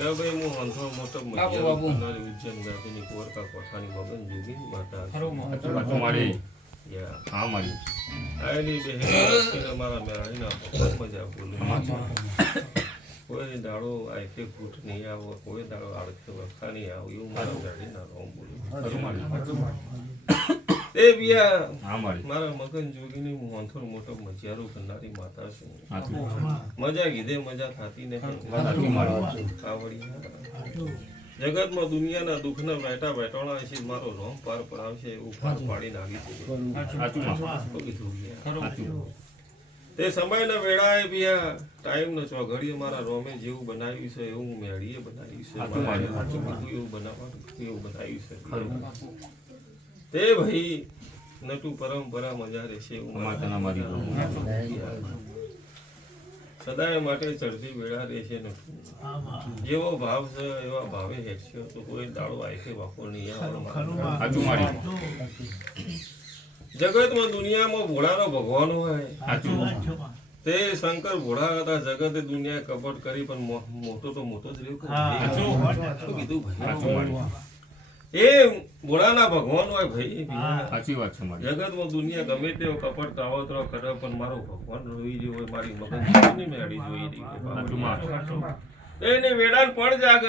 ભાઈ હું હંથો મોટો ઉજ્જૈન ગાંધીની કોરકા કોઠાની મગન જોગી માતા આવેલી બહેન મારા મેળાની મજા બોલું કોઈ દાડો આખે ફૂટ નહીં આવો કોઈ દાડો આડખે વખા નહીં આવો એવું મારા મેળીના રોમ બોલું એ બિયા મારા મગન જોગીની હું અંથોર મોટો મજારો કરનારી માતા છું મજા કીધે મજા થતી નથી જગતમાં દુનિયાના દુઃખના બેઠા બેઠોણા છે મારો રોમ પાર પડાવશે એવું પાર પાડી નાખી તે સમયના વેળાએ બિયા ટાઈમ નો ચોઘડીએ મારા રોમે જેવું બનાવ્યું છે એવું મેળીએ બનાવ્યું છે એવું બનાવવાનું એવું બનાવ્યું છે તે ભાઈ નટુ પરંપરા મજા રહેશે એવું સદાય માટે ચડતી વેળા રહેશે નટુ જેવો ભાવ છે એવા ભાવે હેઠશે તો કોઈ દાડો આખે વાપો નહીં આવે જગતમાં દુનિયામાં ભોળાનો ભગવાન હોય તે શંકર ભોળા હતા જગતે દુનિયા કપટ કરી પણ મોટો તો મોટો જ રહ્યો કીધું ભાઈ એ ભોળાના ભગવાન હોય ભાઈ સાચી વાત છે જગતમાં દુનિયા ગમે તેવો કપટ કાવતરો કરે પણ મારો ભગવાન રોઈ રહ્યો હોય મારી મગજની મેળી જોઈ રહી એને વેડાન પણ જાગ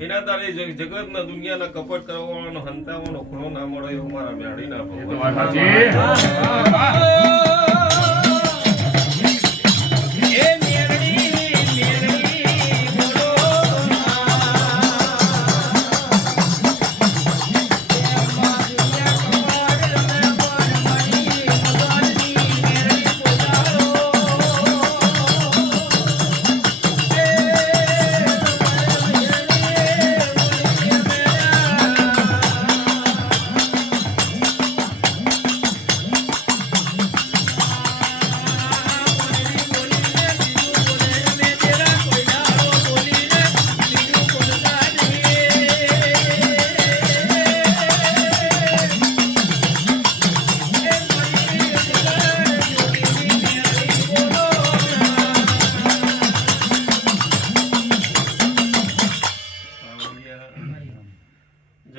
એના તારે જગતના દુનિયાના કપટ કરવાનો હંતાવાનો ખૂણો ના મળે એવું મારા મેળીના ભગવાન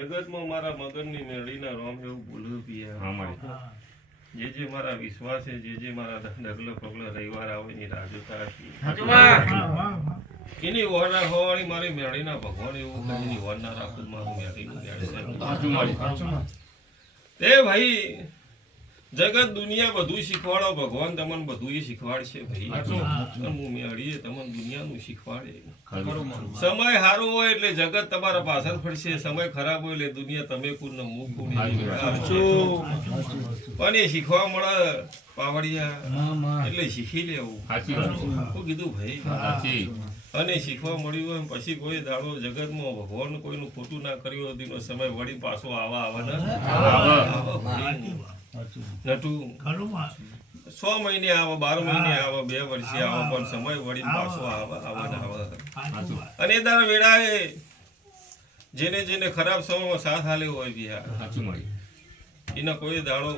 જગતમાં મારા મગનની મેળીના રોમ એવું બોલું પિયા જે મારા વિશ્વાસ છે જે મારા ડગલો પગલો રવિવાર આવે ની રાજુતા એની વરના હોવાળી મારી મેળીના ભગવાન એવું એની વરના રાખું મારું મેળીનું તે ભાઈ જગત દુનિયા બધું શીખવાડો ભગવાન તમને બધું શીખવાડશે ભાઈ હું મેળીએ તમને દુનિયાનું શીખવાડે સમય સારો હોય એટલે જગત તમારા પાછળ ફરશે સમય ખરાબ હોય એટલે દુનિયા તમે કુલનો મુખ પણ એ શીખવા મળે પાવડિયા એટલે શીખી લેવું શું કીધું ભાઈ અને શીખવા મળ્યું હોય પછી કોઈ દાડો જગતમાં ભગવાન કોઈનું ખોટું ના કર્યું તેનો સમય વળી પાછો આવવાના નટુ 6 મહિને આવે 12 મહિને આવે 2 વર્ષે આવે પણ સમય વળી પાછો આવે અને તારા વેળાએ જેને ખરાબ સમયમાં સાથ આલ્યો હોય બિહાર એના કોઈ દાડો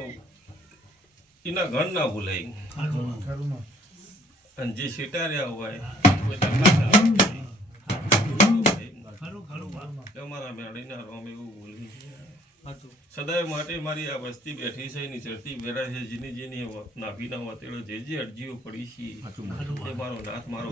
એના ઘર ના ભૂલાય અને જે શેટાર્યા હોય તમારા મેળીના રોમ એવું બોલી સદાય માટે મારી આ વસ્તી બેઠી છે એની ચડતી બેઠા છે જેની નાભીના વાતેડો જે અરજીઓ પડી છે એ મારો નાથ મારો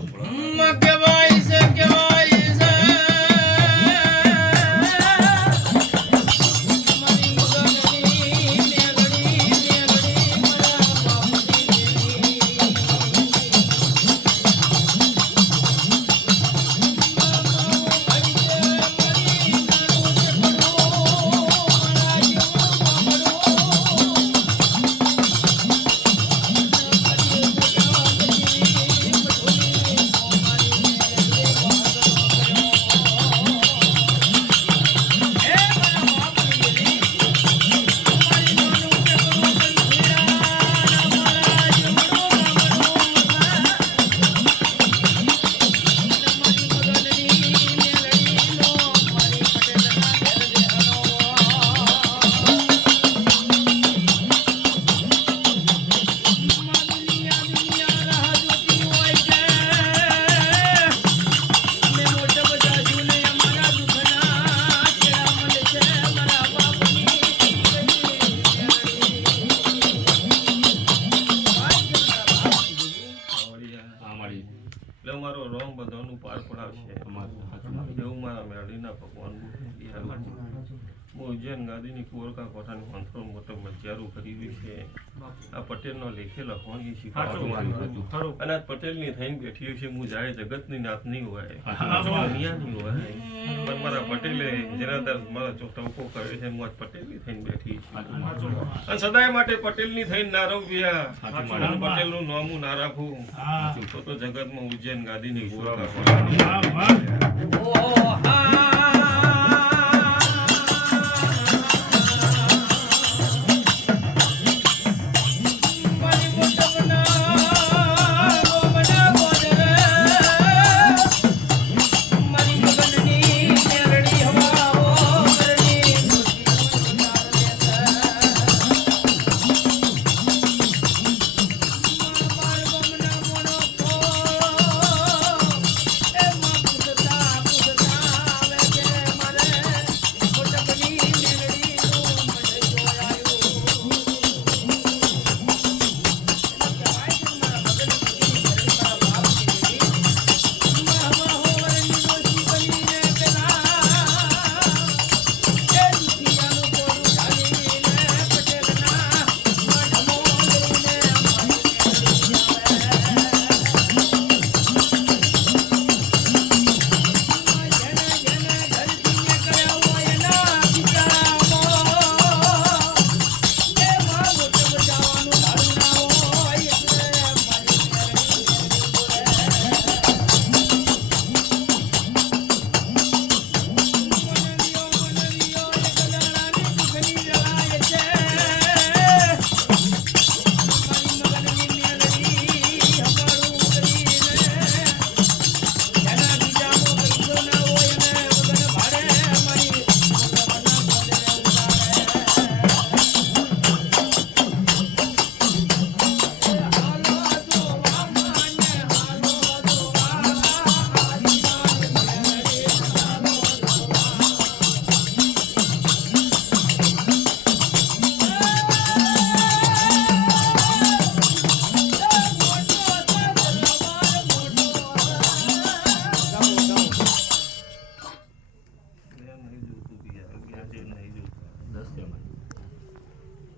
એટલે મારો રોમ બધાનું પાર પડાવશે એવું મારા મેળીના ભગવાન હું ઉજ્જૈન ગાદીની કુંવરકા કોઠાની મંત્રો મોટો મજારું કરી છે આ પટેલનો લેખે લખવાની શીખવાનું અને આ પટેલની થઈને બેઠી છે હું જાય જગતની નાથની હોય દુનિયાની હોય પણ મારા પટેલે જનાદાર મારા ટોકો કરે છે હું આજ પટેલની થઈને બેઠી છે અને સદાય માટે પટેલની થઈને ના રહું અને પટેલનું નામું ના રાખું તો જગતમાં ઉજ્જૈન ગાદીની કુંવરકા કોઠાની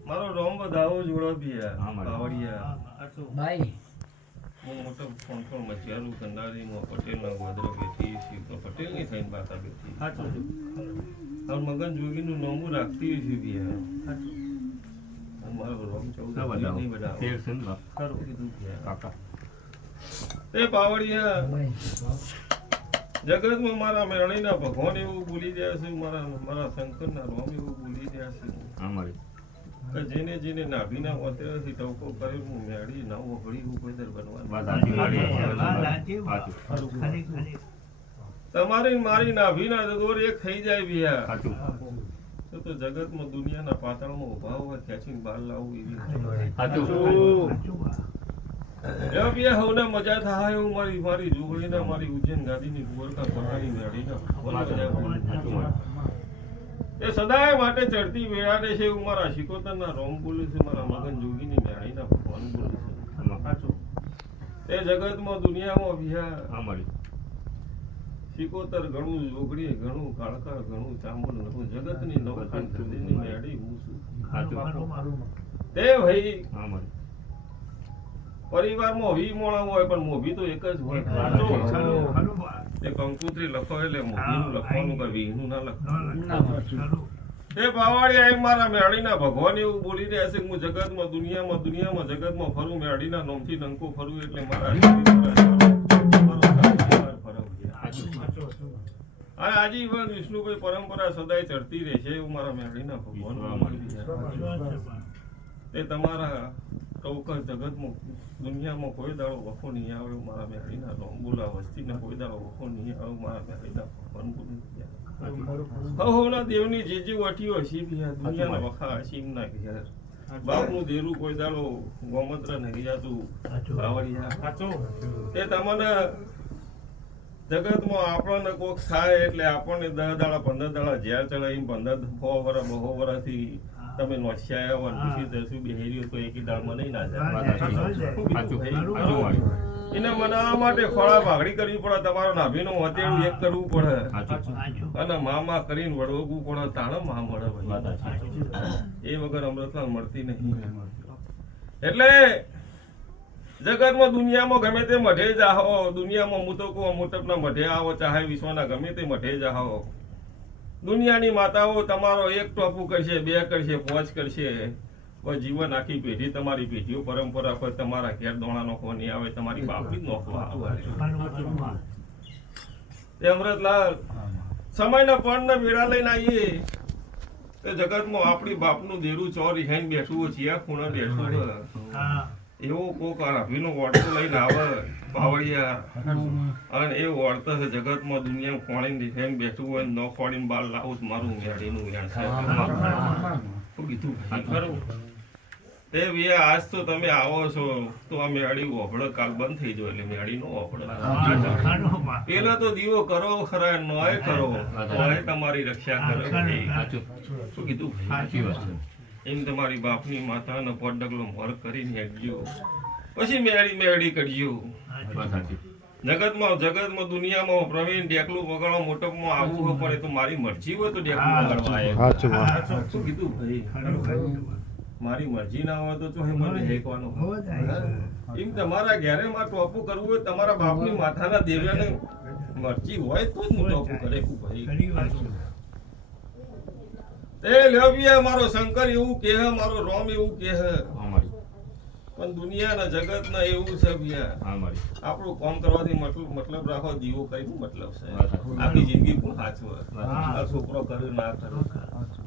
મારો રોમ બધાવો જોડો બિયા પાવડિયા ભાઈ હું મોટો ફોન પર મજારું કંડારી મો પટેલ ના ગોદરો બેઠી છે તો પટેલ ની થઈને બાતા બેઠી હાચું મગન જોગી નું નોમું રાખતી છે બિયા મારો રોમ 14 નહીં બડાવો તેર છે ને ખરો કીધું બિયા કાકા એ પાવડિયા જગતમાં મારા મેળીના ભગવાન એવું બોલી રહ્યા છે મારા શંકરના રોમ એવું બોલી રહ્યા છે અમારી જેને જેને નાભીના ઓતરેથી ટવકો કરે હું મેળી ના ઓગળી હું કોઈ દર બનવાનું તમારી મારી નાભીના દોર એક થઈ જાય બિયા તો જગતમાં દુનિયાના પાતળમાં ઉભા હોય ખેંચીને બહાર લાવવું એવી બિયા હવને મજા થાય એવું મારી જોગણીના મારી ઉજ્જૈન ગાદીની કુંવરકા કોઠાની મેળીના એ સદાય માટે ચડતી વેળાને છે એવું મારા શિકોતરના રોમ બોલે છે મારા મગન જોગીની મેળીના ભગવાન બોલે છે એ જગતમાં દુનિયામાં વિહાર શિકોતર ઘણું જોગડી ઘણું કાળકા ઘણું ચામુંડ ઘણું જગતની નવખાન ખરીદીની મેળી હું છું તે ભાઈ પરિવારમાં 20 મોણા હોય પણ મોભી તો એક જ હોય એ કંકુત્રી લખો એટલે મોભીનું લખવાનું કે 20 નું ના લખવાનું એ બાવાળિયા એમ મારા મેળીના ભગવાન એવું બોલી રહ્યા છે હું જગતમાં દુનિયામાં જગતમાં ફરું મેળીના નોમથી ડંકો ફરું એટલે મારા અને આજીવન વિષ્ણુભાઈ પરંપરા સદાય ચડતી રહેશે એવું મારા મેળીના ભગવાન તે તમારા ટોકર જગતમાં દુનિયામાં કોઈ દાડો વખો નહીં આવે મારા મેળીના રોમ બોલા વસ્તીને કોઈ દાડો વખો નહીં આવે મારા મેળીના ભગવાન બોલી હવના દેવની જે વટીઓ હશે દુનિયાના વખા હસીમ ના ઘેર બાપનું દેરું કોઈ દાડો ગોમત્ર નહીં જાતું બાવળિયા તે તમને જગતમાં આપણને કોક થાય એટલે આપણને 10 દાડા 15 દાડા ઝેર ચડાવી 15 વર્ષ 2 વર્ષથી તમે નોશિયા પૂછી દસું બેહેર્યું તો એકી દાળમાં નહીં ના જાય એને મનાવવા માટે ખોળા ભાગડી કરવી પડે, તમારો નાભીનું હથેળું એક કરવું પડે અને મામા કરીને વળવવું પડે, તાણે મા મળે ભાઈ. એ વગર અમૃતલાલ મળતી નહીં. એટલે જગતમાં દુનિયામાં ગમે તે મઢે જાહો, દુનિયામાં હું તો કહું મોટપના મઢે આવો, ચાહે વિશ્વના ગમે તે મઢે જાહો, દુનિયાની માતાઓ તમારો એક ટોપું કરશે, 2 કરશે, 5 કરશે, કોઈ જીવન આખી પેઢી તમારી પેઢીઓ પરંપરા પર તમારા ઘેર દોણા નોખવા નહીં આવે, તમારી બાપની જ નોખવા આવે. અમૃતલાલ સમયના પણના વેળા લઈને આવીએ તો જગતમાં આપણી બાપનું દેરું ચોરી હેન બેઠું છે, ખૂણે બેઠું એવો કોક અભીનો ઓળતો લઈને આવે પાવડિયા, અને એ ઓળતો છે જગતમાં દુનિયા ખોણીને હેન બેઠું હોય, ન ખોડીને બાર લાવું મારું મેળીનું વેણ છે. કીધું ખરું તે વિયા આજ તો તમે આવો છો તો આ મેળી ઓફળો કાલ બંધ થઈ જાય, એટલે મેળી નો ઓફળો. પેલા તો દીવો કરો ખરા, નોય કરો તોય તમારી રક્ષા કરો. શું કીધું? એમ તમારી બાપની માતાનો પોડગલો મોર કરીને હેડજો, પછી મેળી કરજો. જગતમાં દુનિયામાં પ્રવીણ ઢેકલું વગાડવા મોટપમાં આવવું હોય, પણ એ તો મારી મરજી હોય તો ઢેકલું વગાડવા. શું કીધું ભાઈ? મારી મરજી ના હોય તો મને હેકવાનો. એમ તમારા ઘેરે માં ટોપું કરવું હોય, તમારા બાપની માથાના દેવ્યાને મરજી હોય તો જ હું ટોપું કરે ભાઈ. એ લવ્યા મારો શંકર એવું કહે, મારો રોમ એવું કહે, પણ દુનિયાના જગતના એવું છે ભૈયા. આપણું કામ કરવાથી મતલબ રાખો, દીવો કઈ મતલબ છે? આપણી જિંદગી પણ સાચવે, છોકરો કરે ના કરે,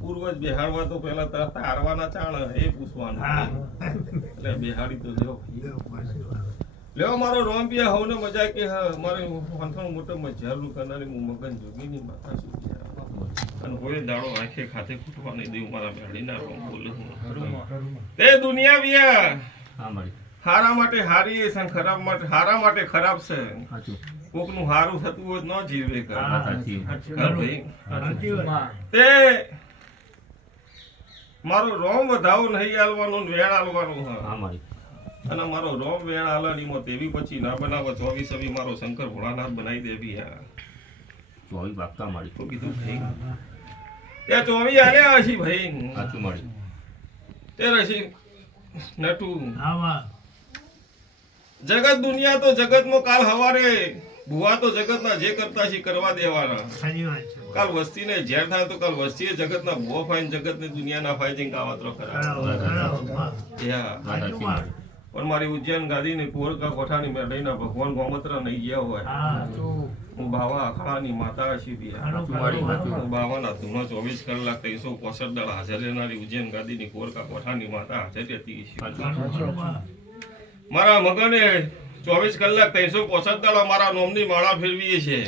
પૂર્વજ બેહાડવા તો પેલા તારવાના ચાણે એ પૂછવાનું, એટલે બેહાડી તો લેવો મારો રોમ પિયા હોને મજા કે મારે મોટો મજારું કરનારી હું મગન જોગીની માતા શું અને કોઈ દાડો આંખે ખાતે ફૂટવા નહીં દેવું મારા બેડીના રોમ બોલે. તે દુનિયા વિયા હારા માટે હારી છે, ખરાબ માટે હારા માટે ખરાબ છે. કોકનું હારું થતું હોય ન જીવે તે મારો રોમ વધાવો નહીં આલવાનું, વેણ આલવાનું અને મારો રોમ વેણ આલવાની તેવી પછી ના બનાવો 24 મારો શંકર ભોળાનાથ બનાવી દેવી. 24 બાપતા મારી તો કીધું ભાઈ ત્યાં 24 આલ્યા હશી ભાઈ. સાચું મારી તે રસી નટુ જગત દુનિયા તો જગતમાં કાલ હવારે ભુવા તો જગતના જે કરતા છે કરવા દેવાના. કાલ વસ્તીને ઝેર થાય તો કાલ વસ્તીએ જગતના ભુવા ફાઈન જગતને દુનિયા ના ફાઈ જઈને કાવતરો કરાવે. પણ મારી ઉજ્જૈન ગાદીની કોરકા કોઠાની મેળીના ભગવાન ગોમત્ર નહીં ગયા હોય, હું બાવા અખાડાની માતા છીએ. હું બાવાના ધૂનો 24 કલાક 365 દાડા હાજર રહેનારી ઉજ્જૈન ગાદીની કોરકા કોઠાની માતા હાજર રહેતી છે. મારા મગને 24 કલાક 365 દાડા મારા નોમની માળા ફેરવીએ છે.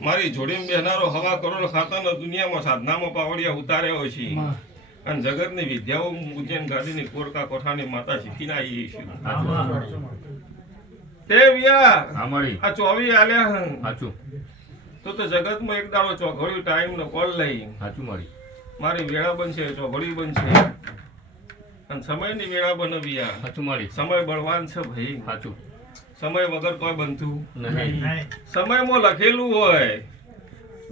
મારી જોડીમાં બેહનારો હવા કરોડ ખાતાના દુનિયામાં સાધનામાં પાવડિયા ઉતાર્યો છે, અને જગતની વિદ્યાઓ ઉજ્જૈન ગાદીની કોરકા કોઠાની માતા શીખીને આવી છે. તે વિયા આ 24 આલ્યા તો જગતમાં એક દાડો ચોઘડી ટાઈમ નો કોલ લઈ મારી વેળા બનશે, ચોઘડી બનશે, અને સમયની વેળા બનાવ્યા. સમય બળવાન છે ભાઈ, સમય વગર કોઈ બનતું નહીં. સમયમાં લખેલું હોય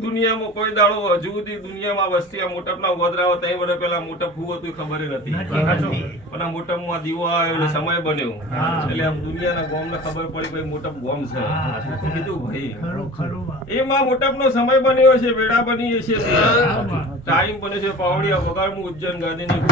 દુનિયામાં કોઈ દાડો હજુ સુધી દુનિયામાં વસ્તી મોટપના ગોદરાઓ 3 વર્ષ પહેલા મોટપ હું હતું ખબર નથી, પણ આ મોટપમાં દીવો આવ્યો એટલે સમય બન્યો, એટલે આમ દુનિયાના ગોમને ખબર પડી કોઈ મોટપ ગોમ છે. કીધું ભાઈ એમાં મોટપનો સમય બન્યો છે, વેળા બની છે, ટાઈમ બને છે. પાવડિયા વગાડનું ઉજ્જૈન ગાદીની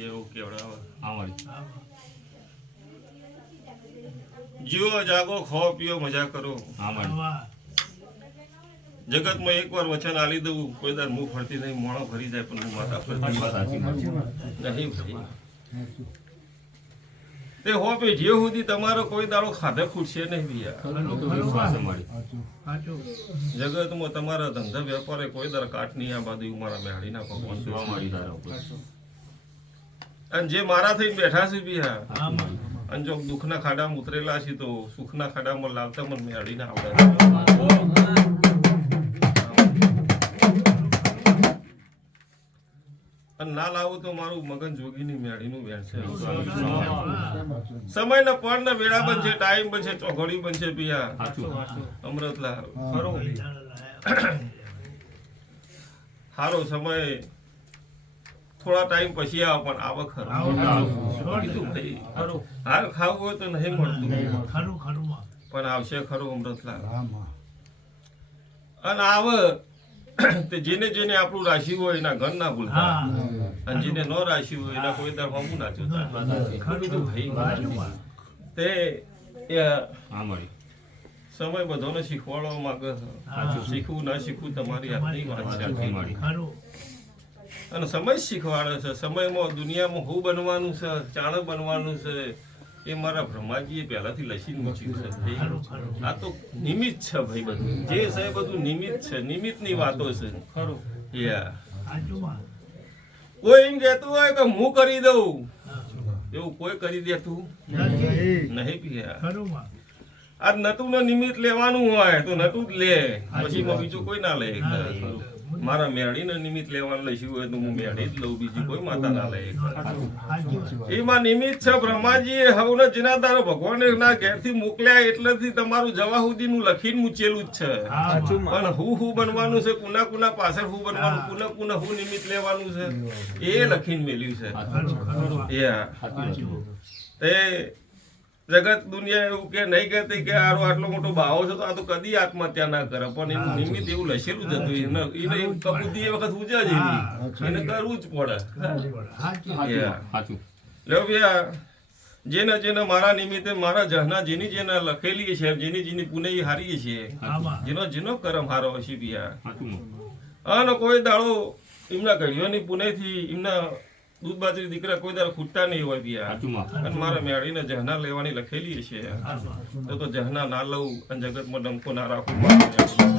એવું કેવડાવે હા મારી જીવો જાગો ખાઓ પીઓ મજા કરો હા મારી જગતમાં એકવાર વચન આલી દઉં કોઈ દર મુખ ફરતી નહીં મોણો ફરી જાય પણ હું માતા ફરતી વાત સાચી મારી નહીં ભાઈ તે હો પે જે સુધી તમારો કોઈ દાડો ખાધે ખૂટશે નહીં ભૈયા તો વિશ્વાસ છે મારી જગતમાં તમારા ધંધા વેપારે કોઈ દર કાટ નહીં આ બાજુ મારા મેળીના ભગવાન વિશ્વાસ મારી તારા ઉપર અને જે મારા થઈને બેઠા છે ભૈયા હા મારી અને જો દુઃખના ખાડામાં ઉતરેલા છે તો સુખના ખાડામાં લાવતા મને મેળીને આવડે અને ના લાવું તો મારું મગન જોગીની મેળીનું વેણ છે સમયના પળના વેળા બનશે ટાઈમ બનશે ચોઘડી બનશે પિયા અમૃતલા ખરો સારો સમય થોડા ટાઈમ પછી આવે પણ આવે ખરો કીધું ભાઈ હાલ ખાવું હોય તો નહીં મળતું પણ આવશે ખરો અમૃતલા અને આવે તે જેને જેને આપણું રાશિ હોય એના ઘર ના ભૂલતા અને જેને ન રાશિ હોય એના કોઈ દર હમું ના જોતા કીધું ભાઈ તે હા મારી સમય બધાને શીખવાડવા માંગે છે શીખવું ના શીખવું તમારી હાથની વાત છે મારી અને સમય શીખવાડે છે સમયમાં દુનિયામાં હું બનવાનું છે ચાણ બનવાનું છે એ મારા બ્રહ્માજીએ પહેલાથી લસીને મૂક્યું છે આ તો નિમિત્ત છે ભાઈ બધું જે છે બધું નિમિત્ત છે નિમિત્તની વાતો છે ખરું કોઈ એમ કહેતું હોય કે હું કરી દઉં એવું કોઈ કરી દેતું નહીં ભૈયા આજ નતું નો નિમિત્ત લેવાનું હોય તો નતું જ લે પછી બીજું કોઈ ના લે મારા મેળીને નિમિત્ત લેવાનું લઈશું હોય તો હું મેળી જ લઉં બીજી કોઈ માતા ના લે એમાં નિમિત્ત છે બ્રહ્માજીએ હવને જીનાદારો ભગવાને ના ઘેરથી મોકલ્યા એટલેથી તમારું જવા સુધીનું લખીને મૂકેલું જ છે પણ હું બનવાનું છે કુના કુના પાછળ હું બનવાનું કુના હું નિમિત્ત લેવાનું છે એ લખીને મેલ્યું છે એ જગત દુનિયા એવું કે નહીં કહેતી કે આરો આટલો મોટો ભાવો છે તો આ તો કદી આત્મહત્યા ના કરે પણ એનું નિમિત્ત એવું લખેલું જ હતું એને કબૂદી એ વખત ઉજા જ એને કરવું જ પડે લ્યો ભૈયા જેને જેને મારા નિમિત્તે મારા જહના જેની જેને લખેલી છે જેની જેની પુનઃ હારી છે જેનો જેનો કરમ હારો હશે ભૈયા અને કોઈ દાડો એમના ઘડીઓની પુણેથી એમના દૂધ બાજરી દીકરા કોઈ દાડો ખૂટતા નહીં હોય પિયા અને મારા મેળીને જહના લેવાની લખેલી છે તો જહના ના લઉં અને જગતમાં ડંકો ના રાખું